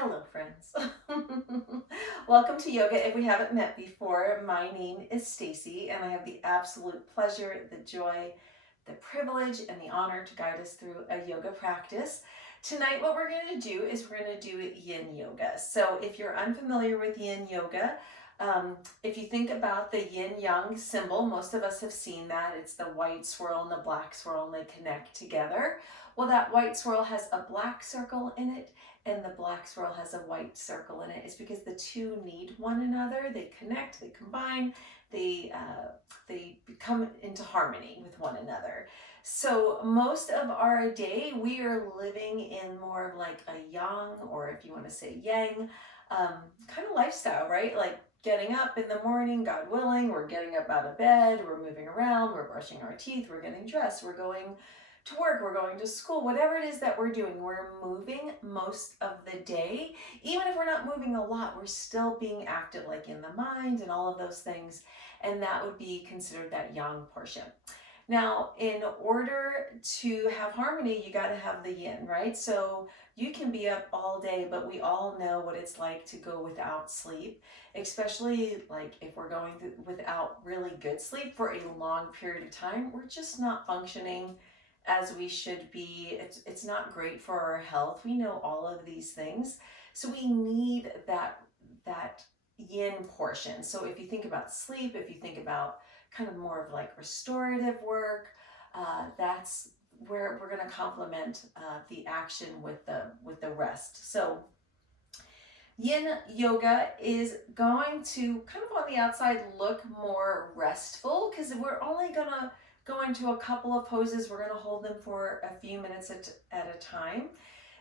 Hello, friends. Welcome to yoga. If we haven't met before, my name is Stacy, and I have the absolute pleasure, the joy, the privilege, and the honor to guide us through a yoga practice. Tonight, what we're going to do is we're going to do yin yoga. So, if you're unfamiliar with yin yoga, if you think about the yin yang symbol, most of us have seen that. It's the white swirl and the black swirl, and they connect together. Well, that white swirl has a black circle in it and the black swirl has a white circle in it. It's because the two need one another. They connect, they combine, they come into harmony with one another. So most of our day, we are living in more of like a yang, or if you want to say yang, kind of lifestyle, right? Like getting up in the morning, God willing, we're getting up out of bed, we're moving around, we're brushing our teeth, we're getting dressed, we're going to work, we're going to school, whatever it is that we're doing, we're moving most of the day. Even if we're not moving a lot, we're still being active, like in the mind and all of those things. And that would be considered that yang portion. Now, in order to have harmony, you got to have the yin, right? So you can be up all day, but we all know what it's like to go without sleep, especially like if we're going without really good sleep for a long period of time. We're just not functioning as we should be. It's not great for our health. We know all of these things. So we need that yin portion. So if you think about sleep, if you think about kind of more of like restorative work, that's where we're going to complement the action with the rest. So yin yoga is going to kind of on the outside look more restful because we're only going to go into a couple of poses. We're going to hold them for a few minutes at a time.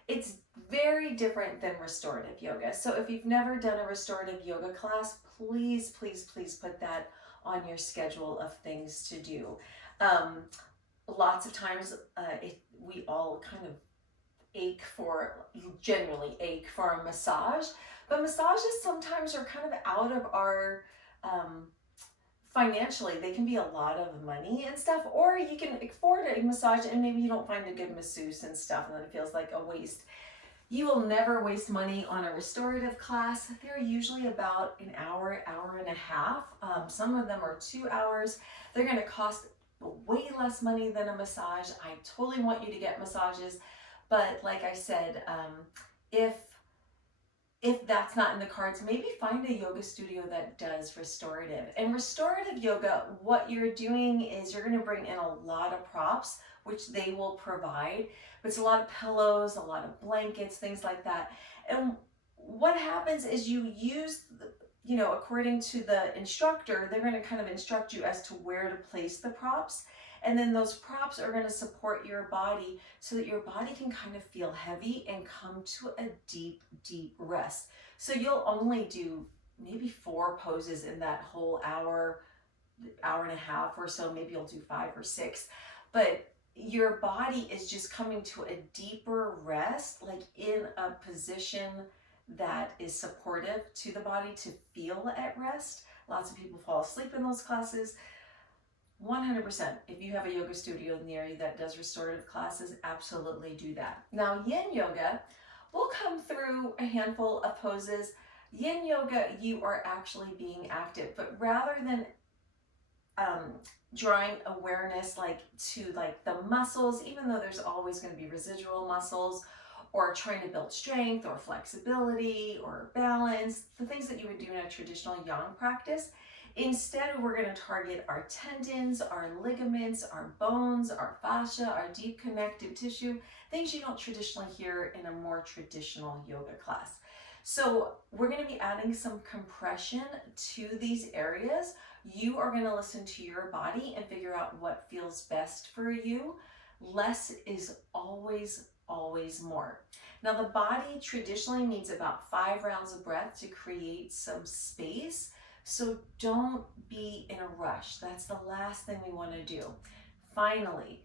It's very different than restorative yoga. So if you've never done a restorative yoga class, please, please, please put that on your schedule of things to do. Lots of times we all kind of generally ache for a massage, but massages sometimes are kind of out of our financially. They can be a lot of money and stuff, or you can afford a massage and maybe you don't find a good masseuse and stuff, and then it feels like a waste. You will never waste money on a restorative class. They're usually about an hour, hour and a half. Some of them are 2 hours. They're going to cost way less money than a massage. I totally want you to get massages, but like I said, if that's not in the cards, maybe find a yoga studio that does restorative. And restorative yoga, what you're doing is you're going to bring in a lot of props, which they will provide. But it's a lot of pillows, a lot of blankets, things like that. And what happens is you use, according to the instructor, they're going to kind of instruct you as to where to place the props. And then those props are going to support your body so that your body can kind of feel heavy and come to a deep, deep rest. So you'll only do maybe 4 poses in that whole hour, hour and a half or so. Maybe you'll do 5 or 6. But your body is just coming to a deeper rest, like in a position that is supportive to the body to feel at rest. Lots of people fall asleep in those classes. 100%. If you have a yoga studio near you that does restorative classes, absolutely do that. Now, yin yoga, we'll come through a handful of poses. Yin yoga, you are actually being active, but rather than drawing awareness to the muscles, even though there's always going to be residual muscles, or trying to build strength or flexibility or balance, the things that you would do in a traditional yang practice. Instead, we're going to target our tendons, our ligaments, our bones, our fascia, our deep connective tissue, things you don't traditionally hear in a more traditional yoga class. So we're going to be adding some compression to these areas. You are going to listen to your body and figure out what feels best for you. Less is always more. Now, the body traditionally needs about 5 rounds of breath to create some space. So don't be in a rush. That's the last thing we want to do. Finally,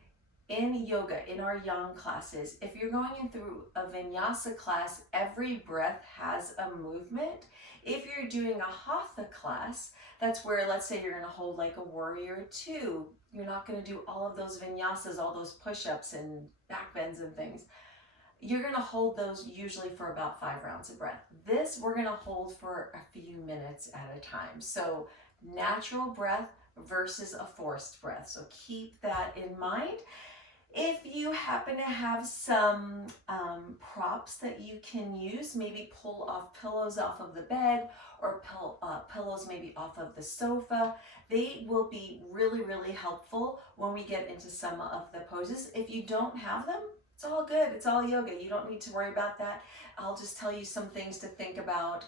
in yoga, in our yang classes, if you're going in through a vinyasa class, every breath has a movement. If you're doing a hatha class, that's where, let's say you're going to hold like a warrior 2. You're not going to do all of those vinyasas, all those push-ups and back bends and things. you're going to hold those usually for about 5 rounds of breath. This we're going to hold for a few minutes at a time. So natural breath versus a forced breath. So keep that in mind. If you happen to have some props that you can use, maybe pull off pillows off of the bed or pillows maybe off of the sofa, they will be really, really helpful when we get into some of the poses. If you don't have them, it's all good. It's all yoga. You don't need to worry about that. I'll just tell you some things to think about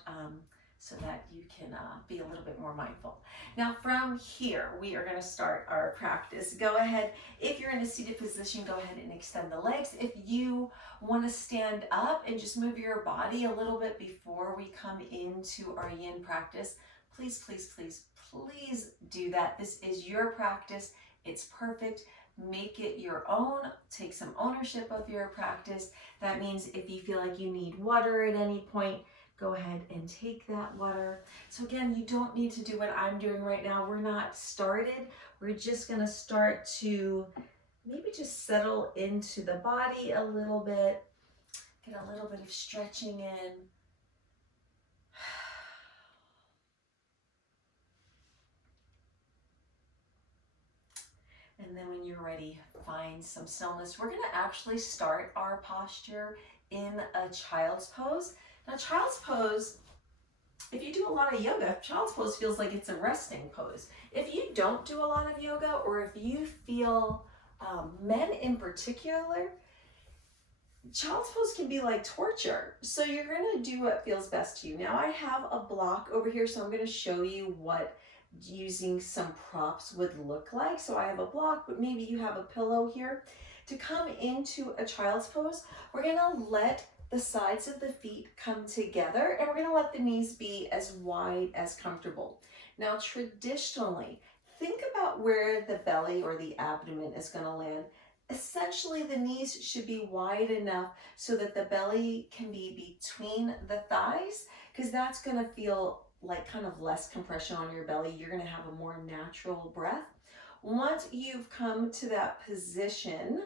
so that you can be a little bit more mindful. Now from here, we are going to start our practice. Go ahead. If you're in a seated position, go ahead and extend the legs. If you want to stand up and just move your body a little bit before we come into our yin practice, please, please, please, please do that. This is your practice. It's perfect. Make it your own. Take some ownership of your practice. That means if you feel like you need water at any point, go ahead and take that water. So again, you don't need to do what I'm doing right now. We're not started. We're just going to start to maybe just settle into the body a little bit. Get a little bit of stretching in. And then when you're ready, find some stillness. We're going to actually start our posture in a child's pose. Now, child's pose, if you do a lot of yoga, child's pose feels like it's a resting pose. If you don't do a lot of yoga, or if you feel, men in particular, child's pose can be like torture. So you're going to do what feels best to you. Now I have a block over here, so I'm going to show you what using some props would look like. So I have a block, but maybe you have a pillow here. To come into a child's pose, we're going to let the sides of the feet come together, and we're going to let the knees be as wide as comfortable. Now, traditionally, think about where the belly or the abdomen is going to land. Essentially, the knees should be wide enough so that the belly can be between the thighs, because that's going to feel like kind of less compression on your belly. You're going to have a more natural breath. Once you've come to that position,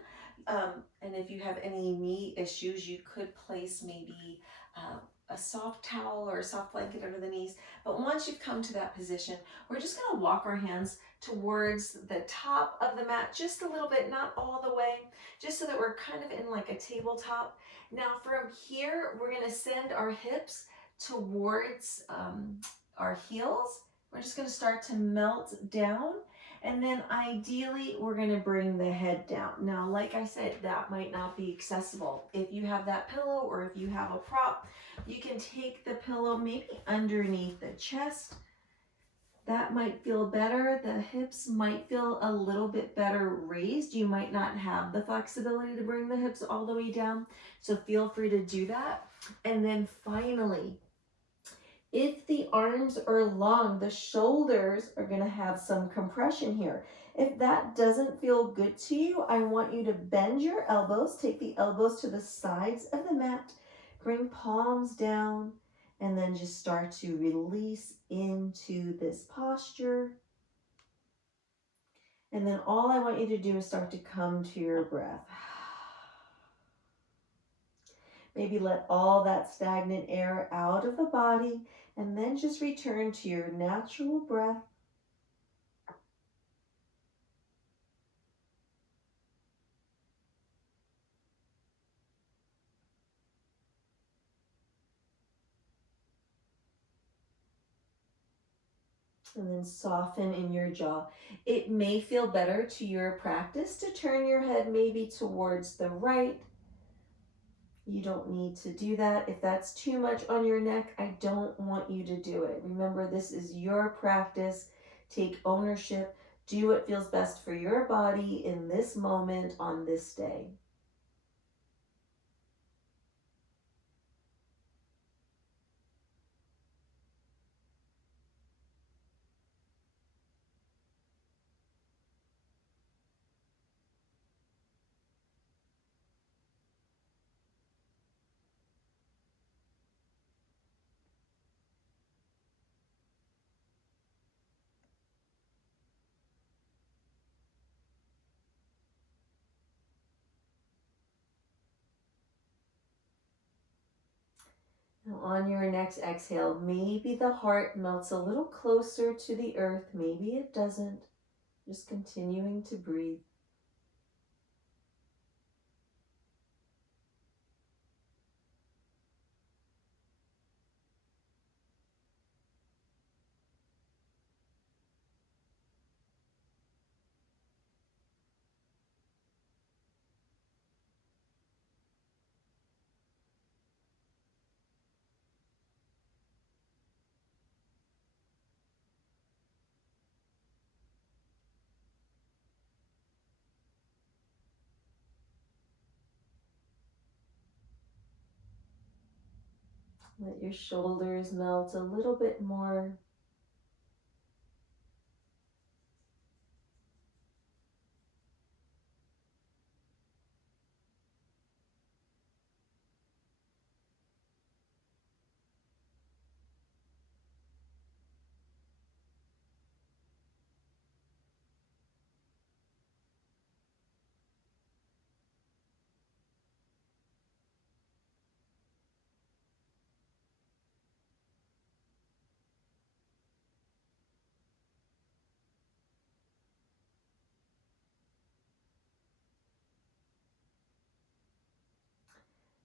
and if you have any knee issues, you could place maybe a soft towel or a soft blanket under the knees. But once you've come to that position, we're just going to walk our hands towards the top of the mat just a little bit, not all the way, just so that we're kind of in like a tabletop. Now from here, we're going to send our hips towards our heels. We're just going to start to melt down. And then ideally, we're going to bring the head down. Now, like I said, that might not be accessible. If you have that pillow or if you have a prop, you can take the pillow maybe underneath the chest. That might feel better. The hips might feel a little bit better raised. You might not have the flexibility to bring the hips all the way down. So feel free to do that. And then finally, if the arms are long, the shoulders are going to have some compression here. If that doesn't feel good to you, I want you to bend your elbows, take the elbows to the sides of the mat, bring palms down, and then just start to release into this posture. And then all I want you to do is start to come to your breath. Maybe let all that stagnant air out of the body, and then just return to your natural breath. And then soften in your jaw. It may feel better to your practice to turn your head maybe towards the right. You don't need to do that. If that's too much on your neck, I don't want you to do it. Remember, this is your practice. Take ownership. Do what feels best for your body in this moment on this day. Now on your next exhale, maybe the heart melts a little closer to the earth, maybe it doesn't. Just continuing to breathe. Let your shoulders melt a little bit more.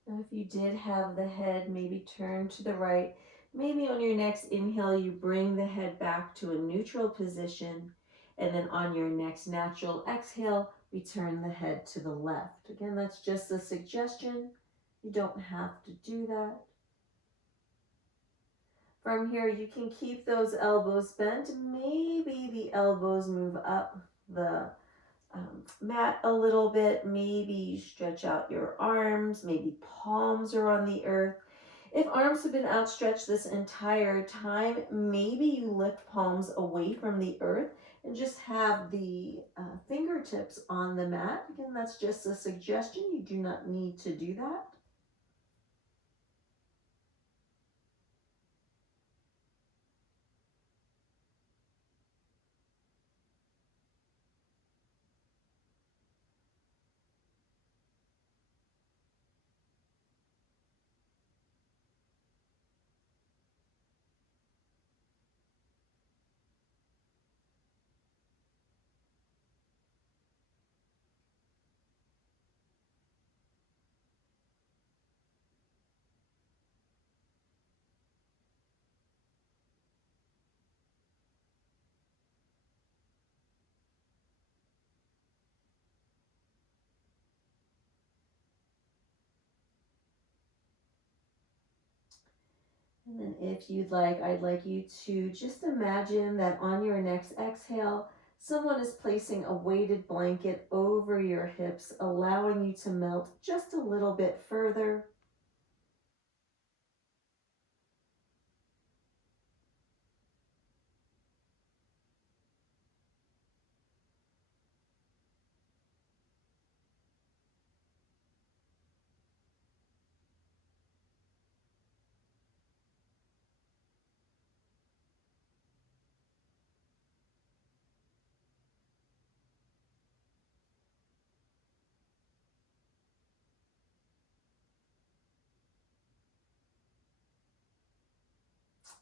Now, if you did have the head maybe turn to the right, maybe on your next inhale, you bring the head back to a neutral position. And then on your next natural exhale, we turn the head to the left. Again, that's just a suggestion. You don't have to do that. From here, you can keep those elbows bent. Maybe the elbows move up the mat a little bit. Maybe you stretch out your arms. Maybe palms are on the earth. If arms have been outstretched this entire time, maybe you lift palms away from the earth and just have the fingertips on the mat. Again, that's just a suggestion. You do not need to do that. And then if you'd like, I'd like you to just imagine that on your next exhale, someone is placing a weighted blanket over your hips, allowing you to melt just a little bit further.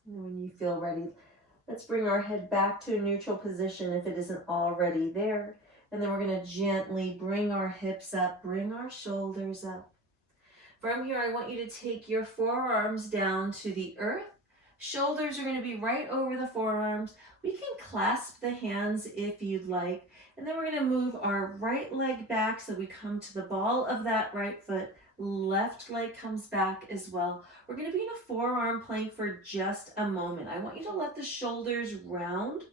And when you feel ready, let's bring our head back to a neutral position if it isn't already there. And then we're going to gently bring our hips up, bring our shoulders up. From here, I want you to take your forearms down to the earth. Shoulders are going to be right over the forearms. We can clasp the hands if you'd like. And then we're going to move our right leg back so we come to the ball of that right foot. Left leg comes back as well. We're going to be in a forearm plank for just a moment. I want you to let the shoulders round.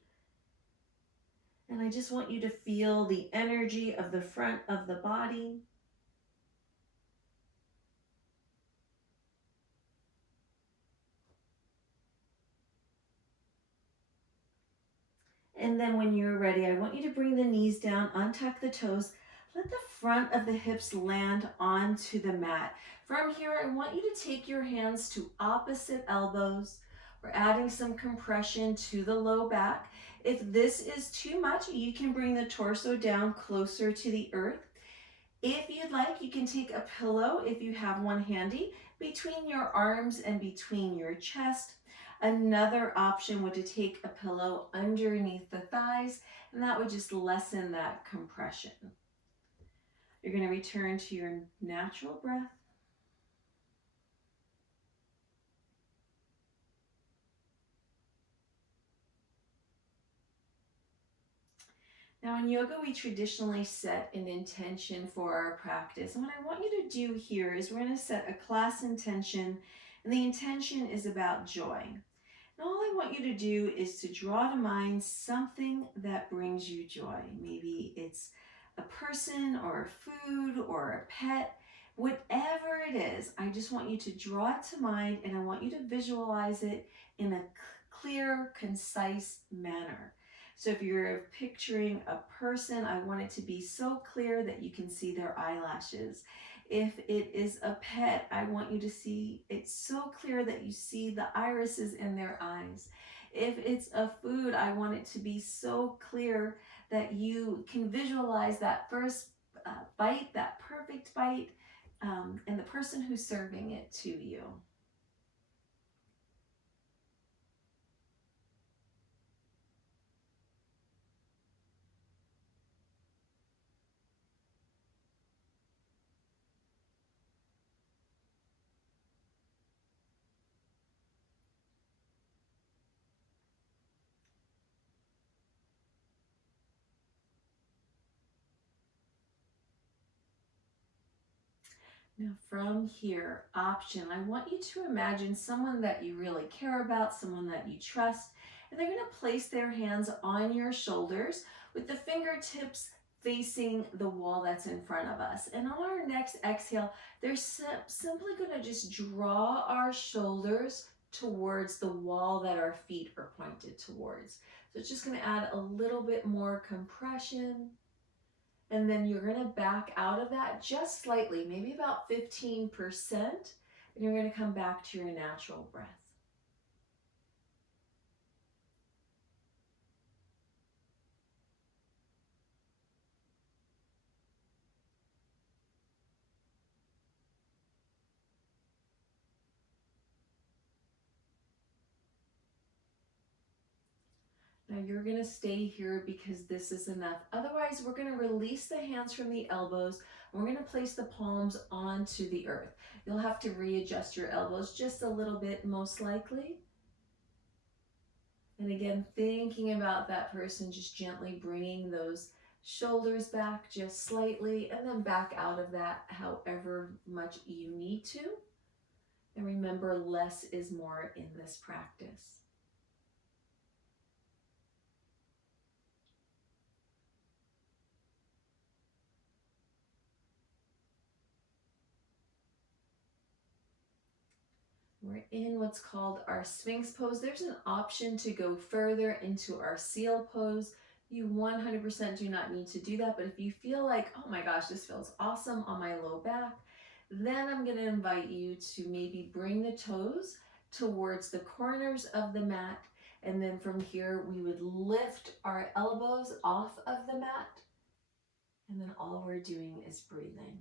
And I just want you to feel the energy of the front of the body. And then when you're ready, I want you to bring the knees down, untuck the toes, let the front of the hips land onto the mat. From here, I want you to take your hands to opposite elbows. We're adding some compression to the low back. If this is too much, you can bring the torso down closer to the earth. If you'd like, you can take a pillow if you have one handy between your arms and between your chest. Another option would to take a pillow underneath the thighs, and that would just lessen that compression. You're going to return to your natural breath. Now in yoga, we traditionally set an intention for our practice. And what I want you to do here is we're going to set a class intention, and the intention is about joy. And all I want you to do is to draw to mind something that brings you joy. Maybe it's a person or a food or a pet. Whatever it is, I just want you to draw it to mind, and I want you to visualize it in a clear, concise manner. So if you're picturing a person, I want it to be so clear that you can see their eyelashes. If it is a pet, I want you to see it so clear that you see the irises in their eyes. If it's a food, I want it to be so clear that you can visualize that first bite, that perfect bite, and the person who's serving it to you. Now from here, option, I want you to imagine someone that you really care about, someone that you trust, and they're going to place their hands on your shoulders with the fingertips facing the wall that's in front of us. And on our next exhale, they're simply going to just draw our shoulders towards the wall that our feet are pointed towards. So it's just going to add a little bit more compression. And then you're going to back out of that just slightly, maybe about 15%, and you're going to come back to your natural breath. Now you're going to stay here because this is enough. Otherwise, we're going to release the hands from the elbows. We're going to place the palms onto the earth. You'll have to readjust your elbows just a little bit, most likely. And again, thinking about that person, just gently bringing those shoulders back just slightly, and then back out of that however much you need to. And remember, less is more in this practice. We're in what's called our Sphinx pose. There's an option to go further into our seal pose. You 100% do not need to do that, but if you feel like, oh my gosh, this feels awesome on my low back, then I'm going to invite you to maybe bring the toes towards the corners of the mat, and then from here we would lift our elbows off of the mat, and then all we're doing is breathing.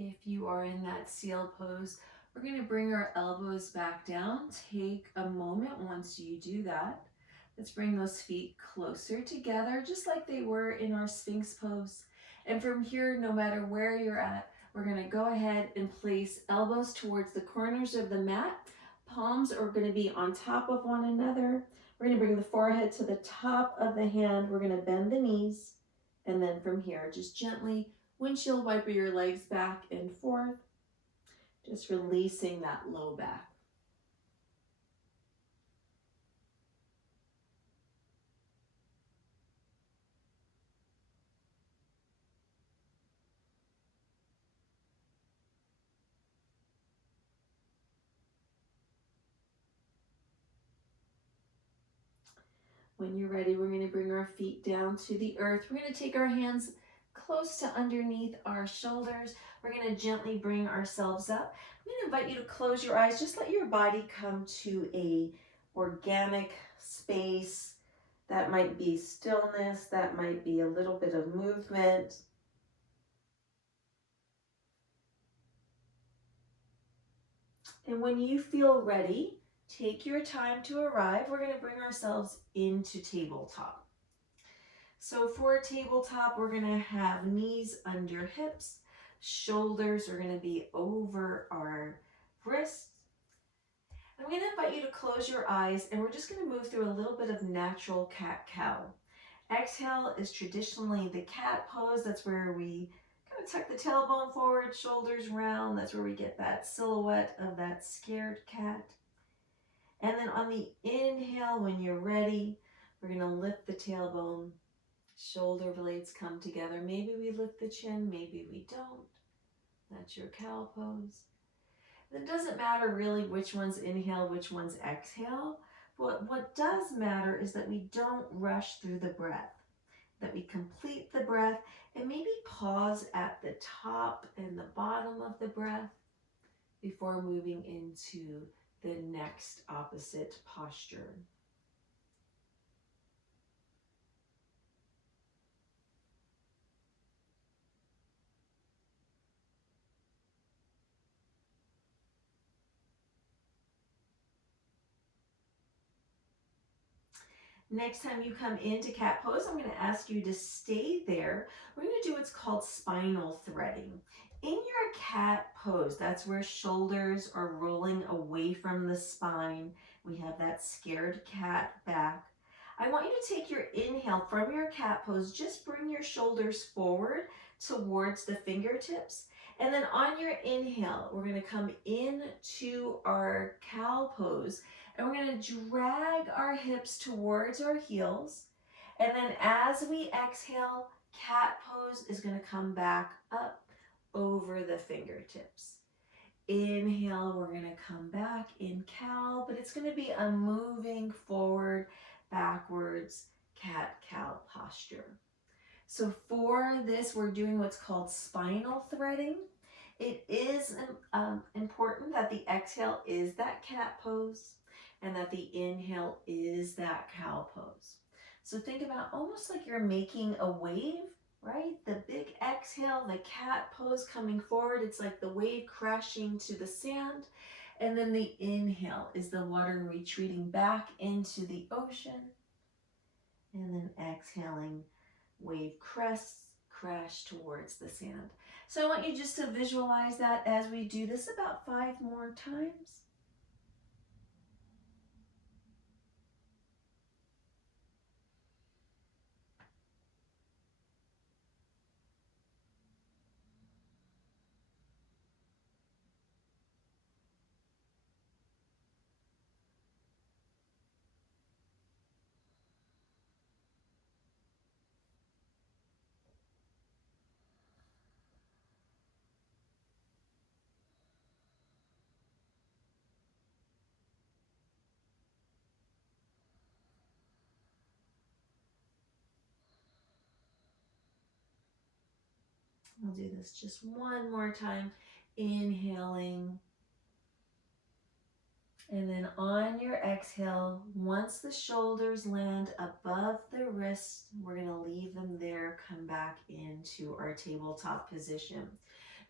If you are in that seal pose, we're going to bring our elbows back down. Take a moment once you do that. Let's bring those feet closer together, just like they were in our Sphinx pose. And from here, no matter where you're at, we're going to go ahead and place elbows towards the corners of the mat. Palms are going to be on top of one another. We're going to bring the forehead to the top of the hand. We're going to bend the knees. And then from here, just gently windshield wiper your legs back and forth, just releasing that low back. When you're ready, we're going to bring our feet down to the earth. We're going to take our hands close to underneath our shoulders. We're going to gently bring ourselves up. I'm going to invite you to close your eyes. Just let your body come to a organic space. That might be stillness. That might be a little bit of movement. And when you feel ready, take your time to arrive. We're going to bring ourselves into tabletop. So for tabletop, we're going to have knees under hips. Shoulders are going to be over our wrists. I'm going to invite you to close your eyes, and we're just going to move through a little bit of natural cat-cow. Exhale is traditionally the cat pose. That's where we kind of tuck the tailbone forward, shoulders round. That's where we get that silhouette of that scared cat. And then on the inhale, when you're ready, we're going to lift the tailbone. Shoulder blades come together. Maybe we lift the chin, maybe we don't. That's your cow pose. It doesn't matter really which one's inhale, which one's exhale. But what does matter is that we don't rush through the breath, that we complete the breath and maybe pause at the top and the bottom of the breath before moving into the next opposite posture. Next time you come into cat pose, I'm going to ask you to stay there. We're going to do what's called spinal threading. In your cat pose, that's where shoulders are rolling away from the spine. We have that scared cat back. I want you to take your inhale from your cat pose. Just bring your shoulders forward towards the fingertips. And then on your inhale, we're going to come into our cow pose. And we're going to drag our hips towards our heels. And then as we exhale, cat pose is going to come back up over the fingertips. Inhale, we're going to come back in cow, but it's going to be a moving forward, backwards, cat-cow posture. So for this, we're doing what's called spinal threading. It is important that the exhale is that cat pose and that the inhale is that cow pose. So think about almost like you're making a wave, right? The big exhale, the cat pose coming forward. It's like the wave crashing to the sand. And then the inhale is the water retreating back into the ocean. And then exhaling, wave crests, crash towards the sand. So I want you just to visualize that as we do this about 5 more times. We'll do this just one more time. Inhaling. And then on your exhale, once the shoulders land above the wrists, we're going to leave them there, come back into our tabletop position.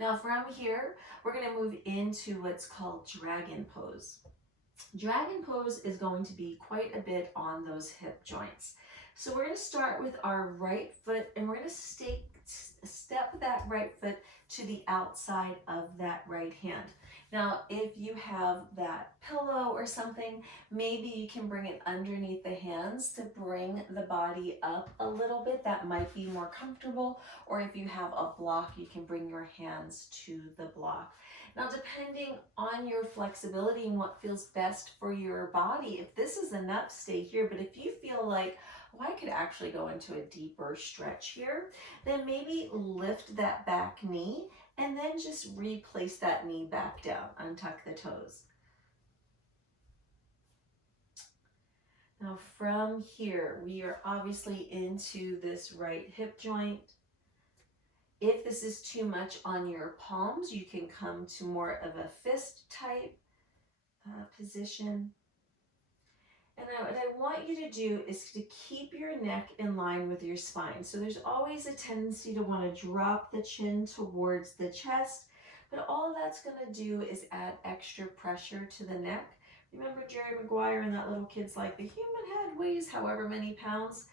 Now from here, we're going to move into what's called dragon pose. Dragon pose is going to be quite a bit on those hip joints. So we're going to start with our right foot, and we're going to step that right foot to the outside of that right hand. Now, if you have that pillow or something, maybe you can bring it underneath the hands to bring the body up a little bit. That might be more comfortable. Or if you have a block, you can bring your hands to the block. Now, depending on your flexibility and what feels best for your body, if this is enough, stay here. But if you feel like, oh, I could actually go into a deeper stretch here, then maybe lift that back knee and then just replace that knee back down. Untuck the toes. Now from here, we are obviously into this right hip joint. If this is too much on your palms, you can come to more of a fist type position. And what I want you to do is to keep your neck in line with your spine. So there's always a tendency to want to drop the chin towards the chest, but all that's going to do is add extra pressure to the neck. Remember Jerry Maguire and that little kid's like, the human head weighs however many pounds.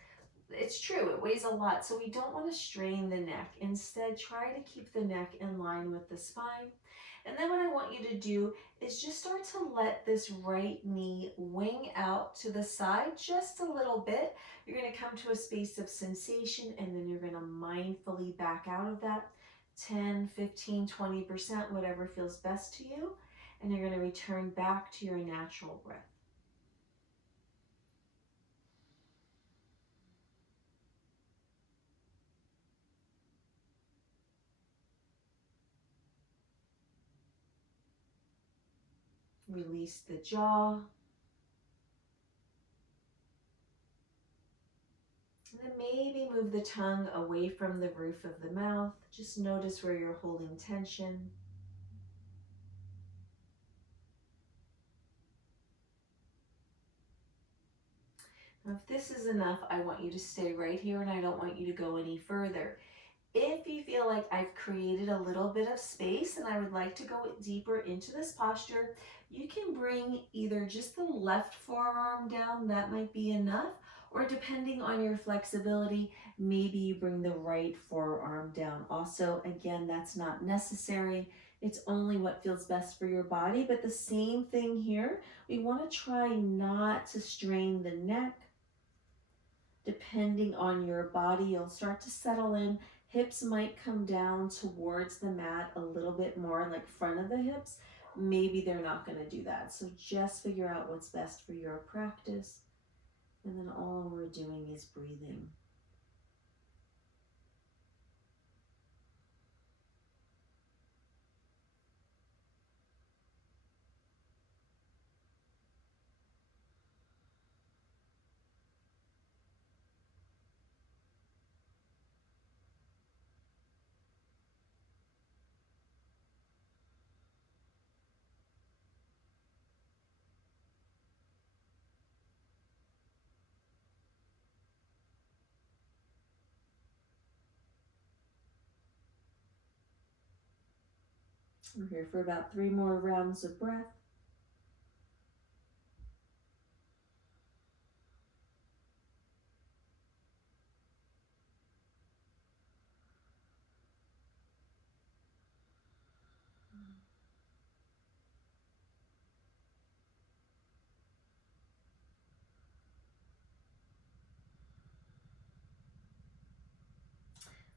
It's true, it weighs a lot, so we don't want to strain the neck. Instead, try to keep the neck in line with the spine. And then what I want you to do is just start to let this right knee wing out to the side just a little bit. You're going to come to a space of sensation, and then you're going to mindfully back out of that 10, 15, 20%, whatever feels best to you. And you're going to return back to your natural breath. Release the jaw. And then maybe move the tongue away from the roof of the mouth. Just notice where you're holding tension. Now, if this is enough, I want you to stay right here and I don't want you to go any further. If you feel like I've created a little bit of space and I would like to go deeper into this posture, you can bring either just the left forearm down, that might be enough, or depending on your flexibility, maybe you bring the right forearm down. Also, again, that's not necessary. It's only what feels best for your body, but the same thing here. We want to try not to strain the neck. Depending on your body, you'll start to settle in. Hips might come down towards the mat a little bit more, like front of the hips. Maybe they're not going to do that. So just figure out what's best for your practice. And then all we're doing is breathing. We're here for about 3 more rounds of breath.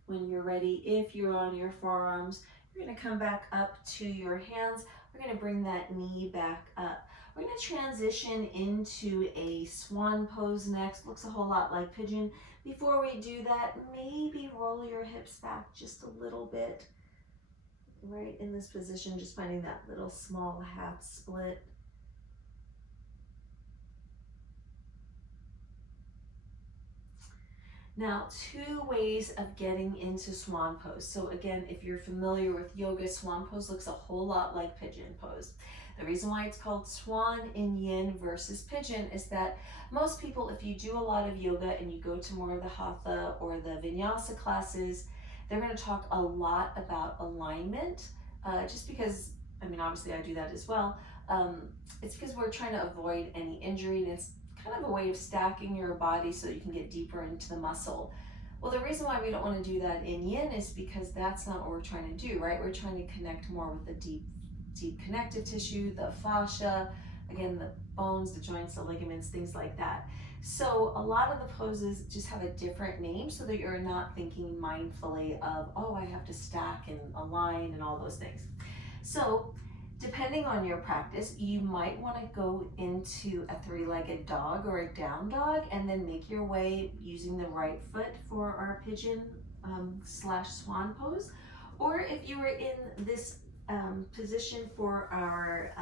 When you're ready, if you're on your forearms, you're going to come back up to your hands. We're going to bring that knee back up. We're going to transition into a swan pose next. Looks a whole lot like pigeon. Before we do that, maybe roll your hips back just a little bit. Right in this position, just finding that little small half split. Now, 2 ways of getting into swan pose. So again, if you're familiar with yoga, swan pose looks a whole lot like pigeon pose. The reason why it's called swan in yin versus pigeon is that most people, if you do a lot of yoga and you go to more of the hatha or the vinyasa classes, they're going to talk a lot about alignment, just because, I mean, obviously I do that as well. It's because we're trying to avoid any injury, and it's kind of a way of stacking your body so you can get deeper into the muscle. Well, the reason why we don't want to do that in yin is because that's not what we're trying to do, right? We're trying to connect more with the deep connective tissue, the fascia, again, the bones, the joints, the ligaments, things like that. So a lot of the poses just have a different name so that you're not thinking mindfully of, oh, I have to stack and align and all those things. So depending on your practice, you might want to go into a 3-legged dog or a down dog and then make your way using the right foot for our pigeon slash swan pose. Or if you were in this position for our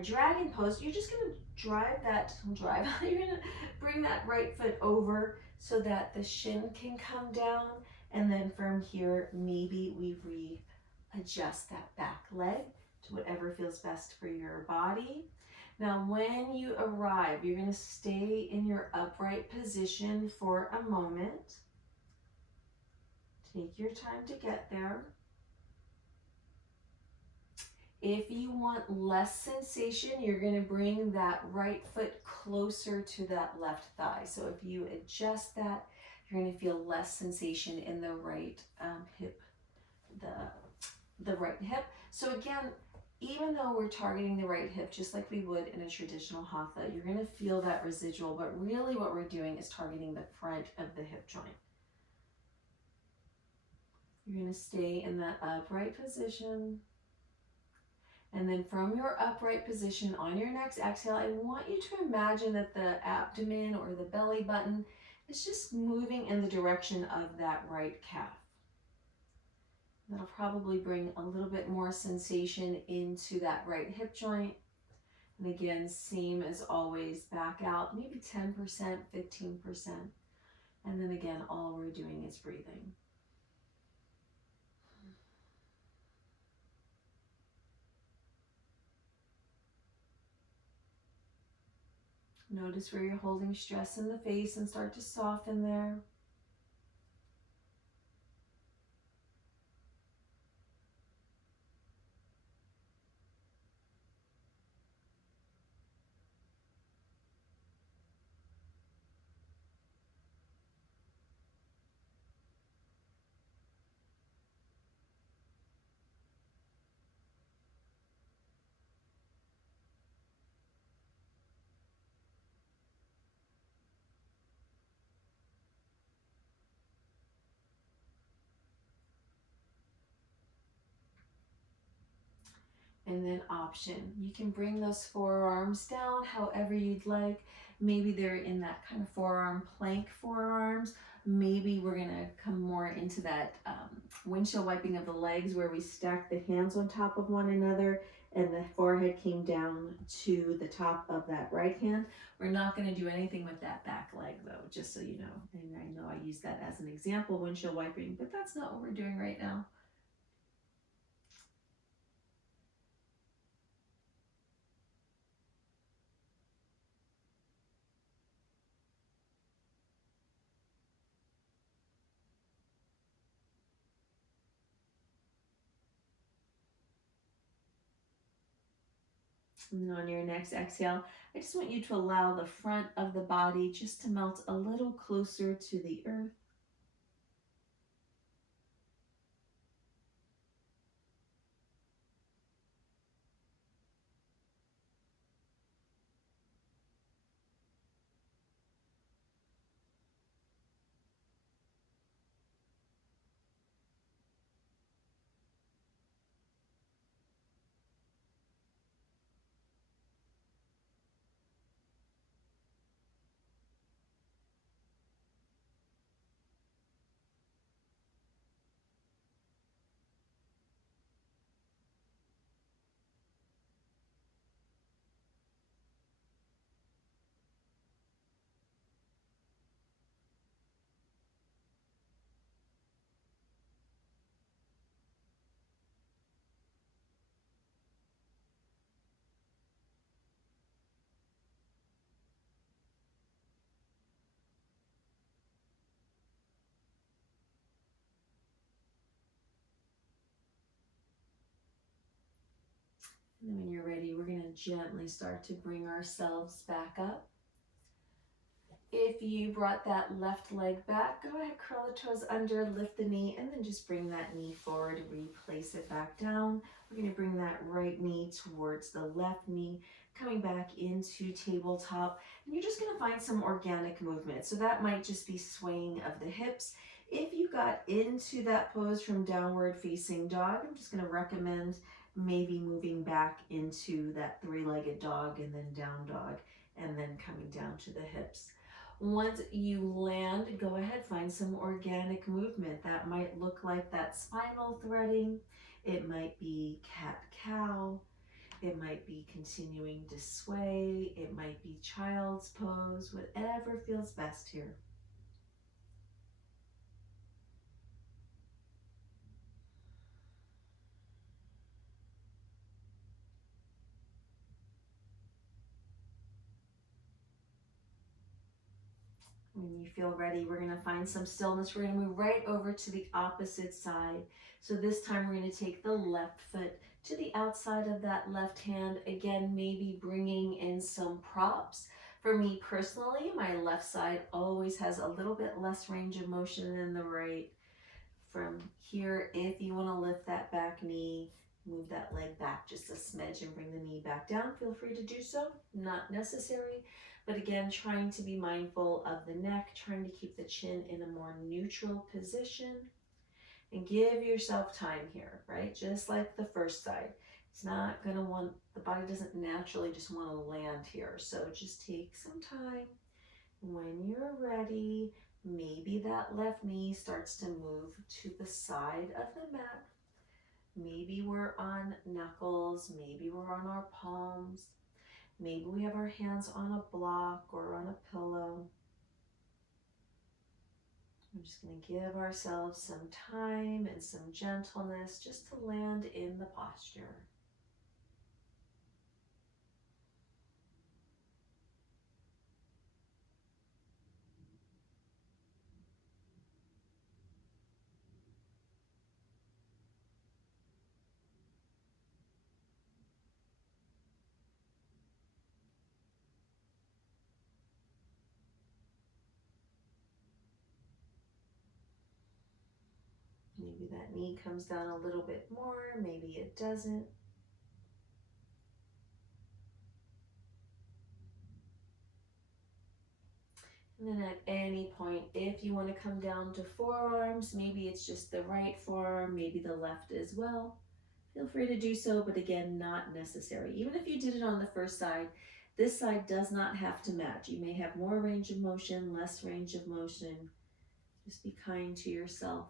our dragon pose, you're just going to you're going to bring that right foot over so that the shin can come down. And then from here, maybe we readjust that back leg to whatever feels best for your body. Now, when you arrive, you're going to stay in your upright position for a moment. Take your time to get there. If you want less sensation, you're going to bring that right foot closer to that left thigh. So if you adjust that, you're going to feel less sensation in the right hip, the right hip. So again, even though we're targeting the right hip just like we would in a traditional hatha, you're going to feel that residual, but really what we're doing is targeting the front of the hip joint. You're going to stay in that upright position. And then from your upright position on your next exhale, I want you to imagine that the abdomen or the belly button is just moving in the direction of that right calf. That'll probably bring a little bit more sensation into that right hip joint. And again, same as always, back out maybe 10%, 15%. And then again, all we're doing is breathing. Notice where you're holding stress in the face and start to soften there. And then option. You can bring those forearms down however you'd like. Maybe they're in that kind of forearm plank forearms. Maybe we're gonna come more into that windshield wiping of the legs where we stack the hands on top of one another and the forehead came down to the top of that right hand. We're not gonna do anything with that back leg though, just so you know. And I know I use that as an example, windshield wiping, but that's not what we're doing right now. And then on your next exhale, I just want you to allow the front of the body just to melt a little closer to the earth. And then when you're ready, we're going to gently start to bring ourselves back up. If you brought that left leg back, go ahead, curl the toes under, lift the knee, and then just bring that knee forward, replace it back down. We're going to bring that right knee towards the left knee, coming back into tabletop. And you're just going to find some organic movement. So that might just be swaying of the hips. If you got into that pose from downward facing dog, I'm just going to recommend maybe moving back into that three-legged dog and then down dog and then coming down to the hips. Once you land, go ahead, find some organic movement. That might look like that spinal threading. It might be cat-cow. It might be continuing to sway. It might be child's pose, whatever feels best here. When you feel ready, we're going to find some stillness. We're going to move right over to the opposite side. So this time we're going to take the left foot to the outside of that left hand. Again, maybe bringing in some props. For me personally, my left side always has a little bit less range of motion than the right. From here, if you want to lift that back knee, move that leg back just a smidge and bring the knee back down. Feel free to do so, not necessary. But again, trying to be mindful of the neck, trying to keep the chin in a more neutral position. And give yourself time here, right? Just like the first side. It's not going to want, the body doesn't naturally just want to land here. So just take some time. When you're ready, maybe that left knee starts to move to the side of the mat. Maybe we're on knuckles, maybe we're on our palms. Maybe we have our hands on a block or on a pillow. I'm just going to give ourselves some time and some gentleness just to land in the posture. Maybe that knee comes down a little bit more, maybe it doesn't. And then at any point, if you want to come down to forearms, maybe it's just the right forearm, maybe the left as well. Feel free to do so, but again, not necessary. Even if you did it on the first side, this side does not have to match. You may have more range of motion, less range of motion. Just be kind to yourself.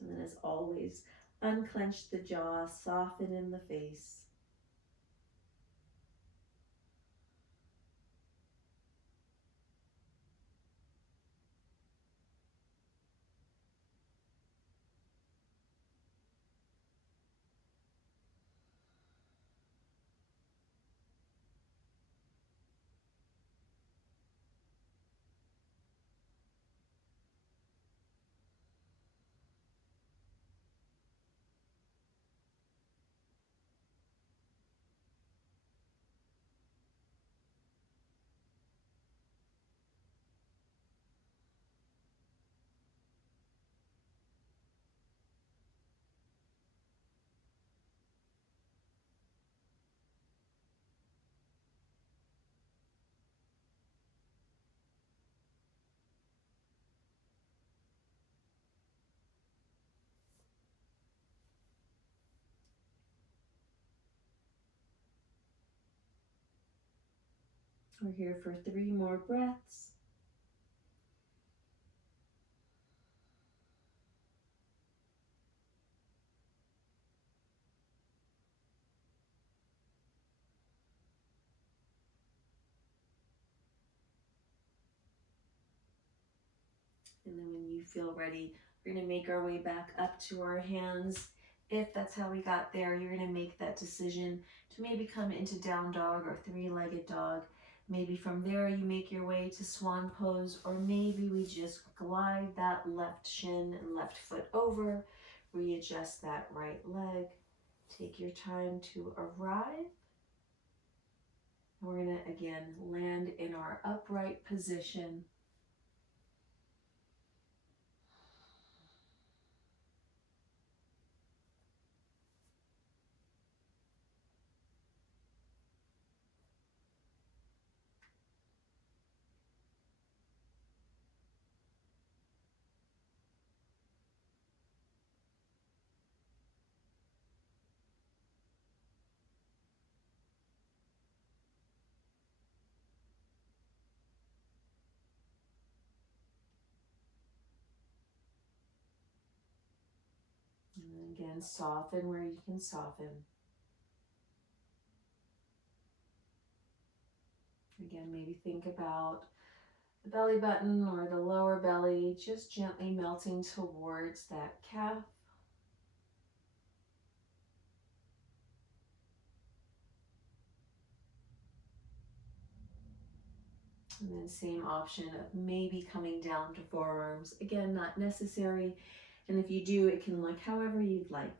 And then as always, unclench the jaw, soften in the face. We're here for 3 more breaths. And then when you feel ready, we're going to make our way back up to our hands. If that's how we got there, you're going to make that decision to maybe come into down dog or 3-legged dog. Maybe from there you make your way to swan pose, or maybe we just glide that left shin and left foot over, readjust that right leg. Take your time to arrive. And we're going to again land in our upright position. Again, soften where you can soften. Again, maybe think about the belly button or the lower belly, just gently melting towards that calf. And then same option of maybe coming down to forearms. Again, not necessary. And if you do, it can look however you'd like.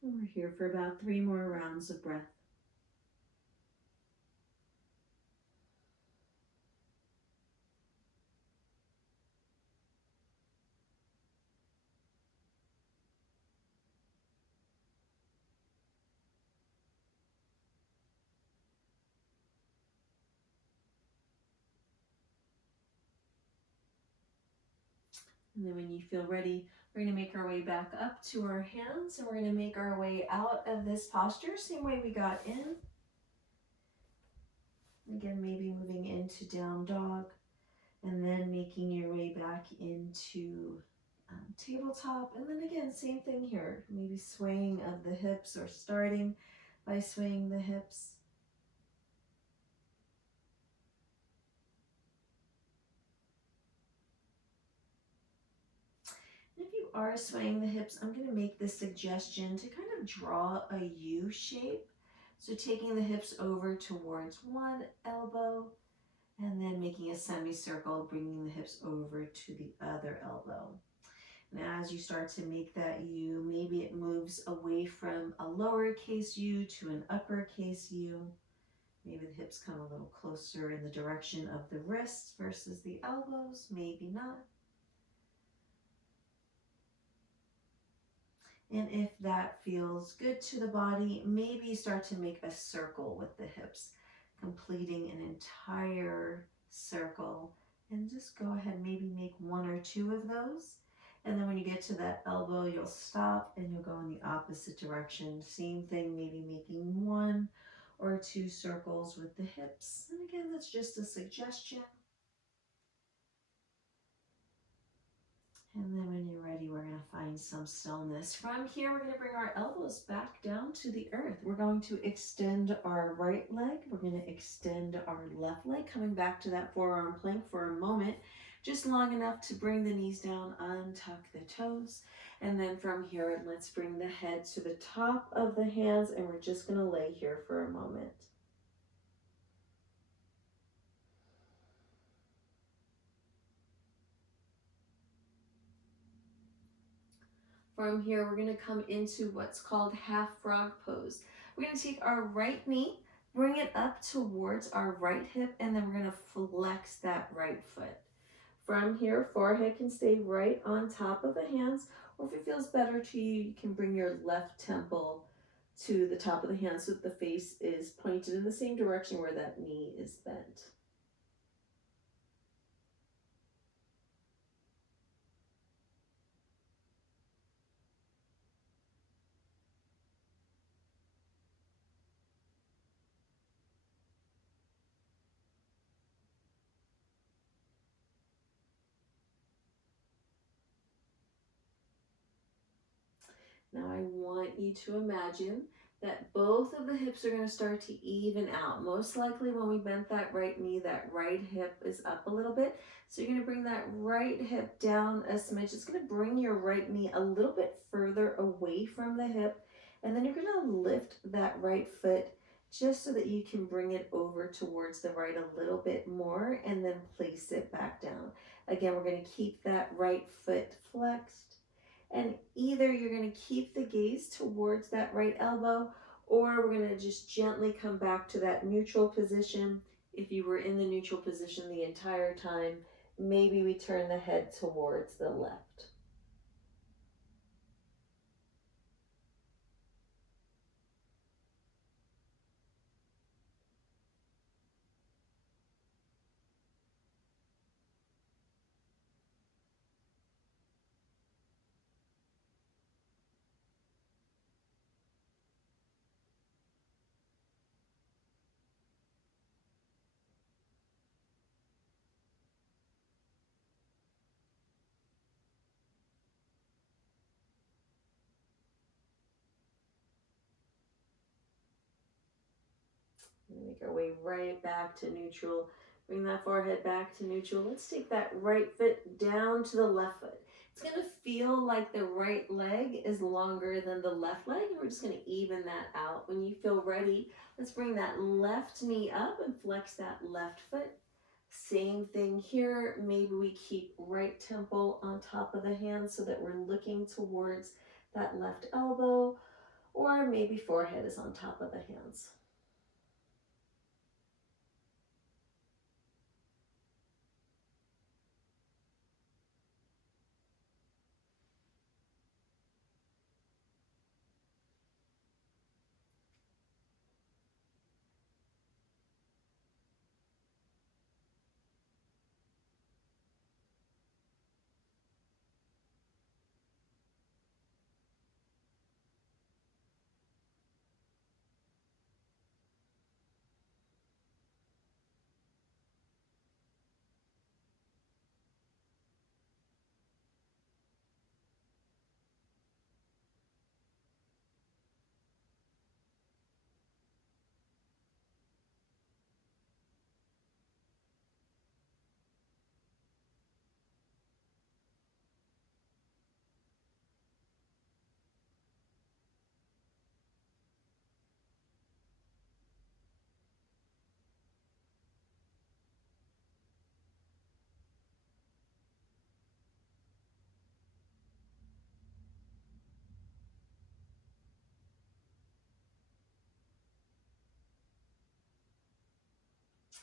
And we're here for about 3 more rounds of breath. And then when you feel ready, we're going to make our way back up to our hands, and we're going to make our way out of this posture, same way we got in. Again, maybe moving into down dog, and then making your way back into tabletop. And then again, same thing here, maybe swaying of the hips or starting by swaying the hips. If you are swaying the hips, I'm going to make this suggestion to kind of draw a U shape. So taking the hips over towards one elbow and then making a semicircle, bringing the hips over to the other elbow. Now as you start to make that U, maybe it moves away from a lowercase u to an uppercase U. Maybe the hips come a little closer in the direction of the wrists versus the elbows, maybe not. And if that feels good to the body, maybe start to make a circle with the hips, completing an entire circle. And just go ahead, maybe make 1 or 2 of those. And then when you get to that elbow, you'll stop and you'll go in the opposite direction. Same thing, maybe making 1 or 2 circles with the hips. And again, that's just a suggestion. And then when you're ready, we're going to find some stillness. From here, we're going to bring our elbows back down to the earth. We're going to extend our right leg. We're going to extend our left leg, coming back to that forearm plank for a moment, just long enough to bring the knees down, untuck the toes. And then from here, let's bring the head to the top of the hands, and we're just going to lay here for a moment. From here, we're going to come into what's called half frog pose. We're going to take our right knee, bring it up towards our right hip, and then we're going to flex that right foot. From here, forehead can stay right on top of the hands, or if it feels better to you, you can bring your left temple to the top of the hands so that the face is pointed in the same direction where that knee is bent. Now I want you to imagine that both of the hips are going to start to even out. Most likely when we bent that right knee, that right hip is up a little bit. So you're going to bring that right hip down a smidge. It's going to bring your right knee a little bit further away from the hip. And then you're going to lift that right foot just so that you can bring it over towards the right a little bit more and then place it back down. Again, we're going to keep that right foot flexed. And either you're going to keep the gaze towards that right elbow, or we're going to just gently come back to that neutral position. If you were in the neutral position the entire time, maybe we turn the head towards the left. Make our way right back to neutral. Bring that forehead back to neutral. Let's take that right foot down to the left foot. It's going to feel like the right leg is longer than the left leg, and we're just going to even that out. When you feel ready, let's bring that left knee up and flex that left foot. Same thing here. Maybe we keep right temple on top of the hand so that we're looking towards that left elbow, or maybe forehead is on top of the hands.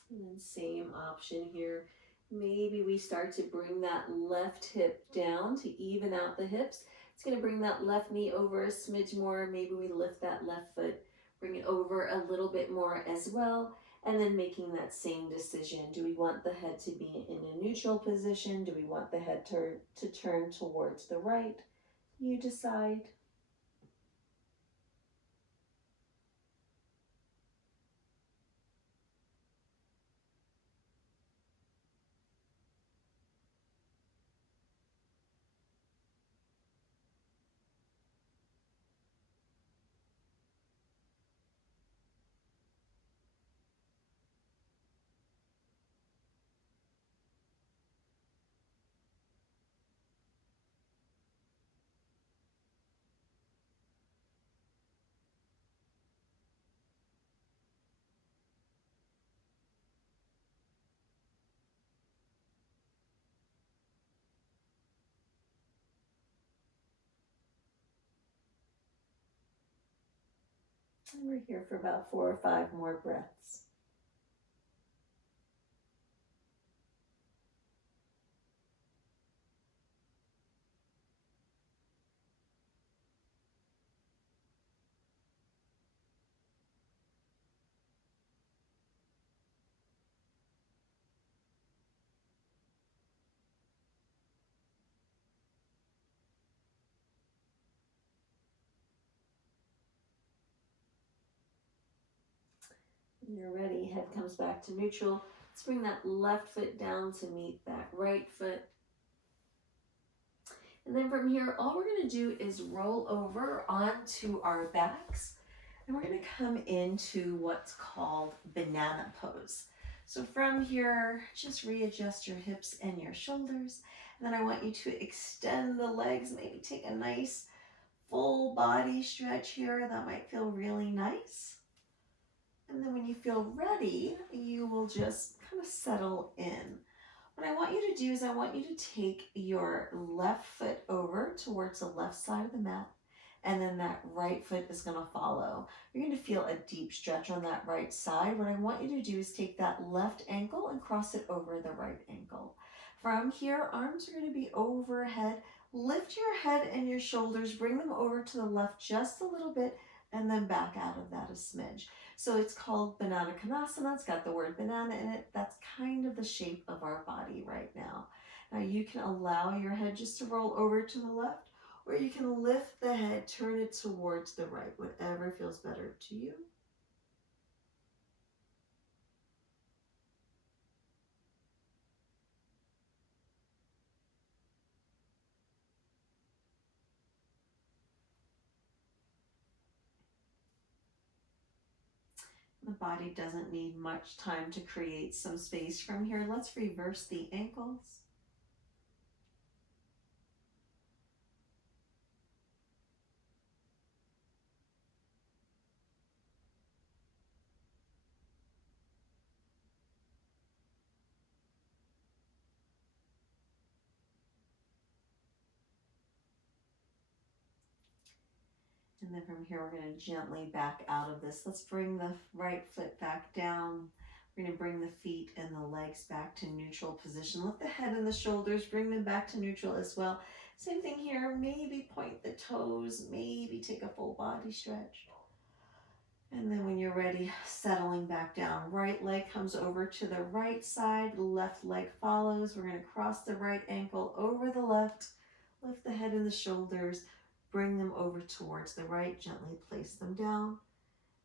And then same option here. Maybe we start to bring that left hip down to even out the hips. It's going to bring that left knee over a smidge more. Maybe we lift that left foot, bring it over a little bit more as well. And then making that same decision. Do we want the head to be in a neutral position? Do we want the head to turn towards the right? You decide. And we're here for about 4 or 5 more breaths. When you're ready, head comes back to neutral. Let's bring that left foot down to meet that right foot. And then from here, all we're going to do is roll over onto our backs. And we're going to come into what's called banana pose. So from here, just readjust your hips and your shoulders. And then I want you to extend the legs, maybe take a nice full body stretch here. That might feel really nice. And then when you feel ready, you will just kind of settle in. What I want you to do is I want you to take your left foot over towards the left side of the mat, and then that right foot is going to follow. You're going to feel a deep stretch on that right side. What I want you to do is take that left ankle and cross it over the right ankle. From here, arms are going to be overhead. Lift your head and your shoulders, bring them over to the left just a little bit, and then back out of that a smidge. So it's called Banana Konasana. It's got the word banana in it. That's kind of the shape of our body right now. Now you can allow your head just to roll over to the left, or you can lift the head, turn it towards the right, whatever feels better to you. The body doesn't need much time to create some space from here. Let's reverse the ankles. And then from here, we're going to gently back out of this. Let's bring the right foot back down. We're going to bring the feet and the legs back to neutral position. Let the head and the shoulders, bring them back to neutral as well. Same thing here. Maybe point the toes. Maybe take a full body stretch. And then when you're ready, settling back down. Right leg comes over to the right side. Left leg follows. We're going to cross the right ankle over the left. Lift the head and the shoulders. Bring them over towards the right, gently place them down,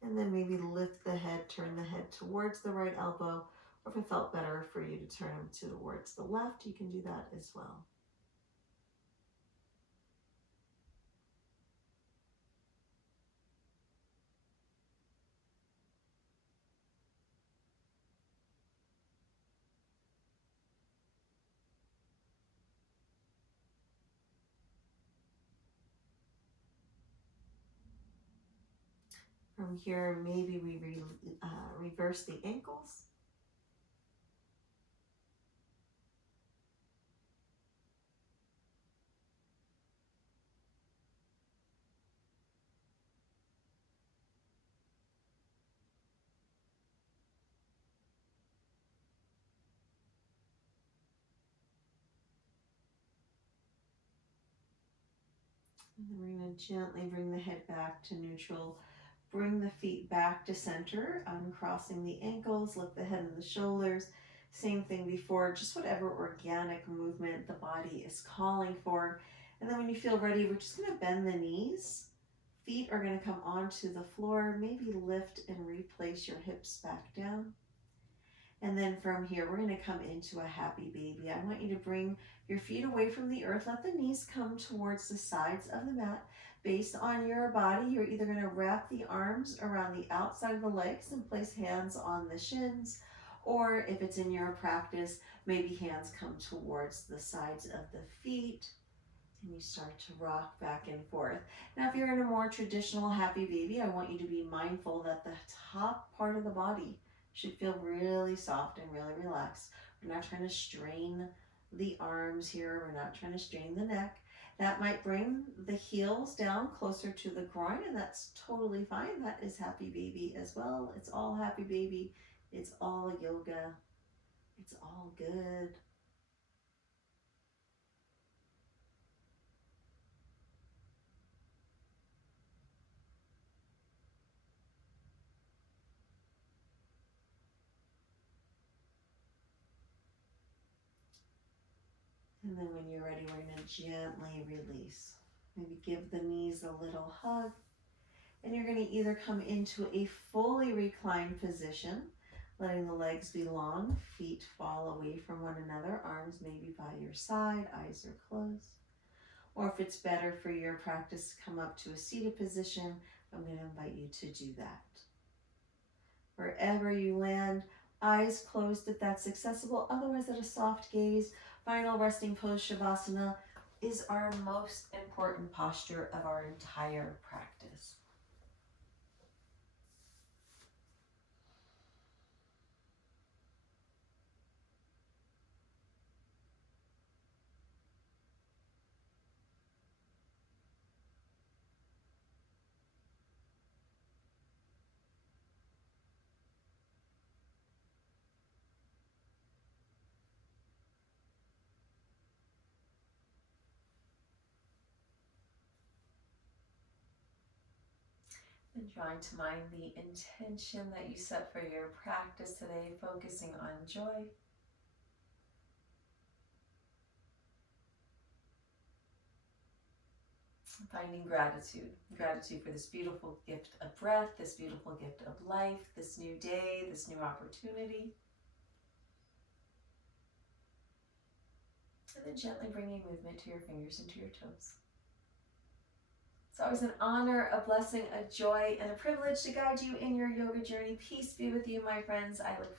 and then maybe lift the head, turn the head towards the right elbow, or if it felt better for you to turn them towards the left, you can do that as well. From here, maybe we reverse the ankles. And then we're going to gently bring the head back to neutral. Bring the feet back to center, uncrossing the ankles, lift the head and the shoulders. Same thing before, just whatever organic movement the body is calling for. And then when you feel ready, we're just going to bend the knees. Feet are going to come onto the floor. Maybe lift and replace your hips back down. And then from here, we're going to come into a happy baby. I want you to bring your feet away from the earth. Let the knees come towards the sides of the mat. Based on your body, you're either going to wrap the arms around the outside of the legs and place hands on the shins, or if it's in your practice, maybe hands come towards the sides of the feet, and you start to rock back and forth. Now, if you're in a more traditional happy baby, I want you to be mindful that the top part of the body should feel really soft and really relaxed. We're not trying to strain the arms here. We're not trying to strain the neck. That might bring the heels down closer to the groin, and that's totally fine. That is happy baby as well. It's all happy baby. It's all yoga. It's all good. And then when you're ready, we're going to gently release. Maybe give the knees a little hug. And you're going to either come into a fully reclined position, letting the legs be long, feet fall away from one another, arms maybe by your side, eyes are closed. or if it's better for your practice to come up to a seated position, I'm going to invite you to do that. Wherever you land, eyes closed if that's accessible, otherwise at a soft gaze. Final resting pose, Shavasana, is our most important posture of our entire practice. And drawing to mind the intention that you set for your practice today, focusing on joy. Finding gratitude. Gratitude for this beautiful gift of breath, this beautiful gift of life, this new day, this new opportunity. And then gently bringing movement to your fingers and to your toes. It's always an honor, a blessing, a joy, and a privilege to guide you in your yoga journey. Peace be with you, my friends. I look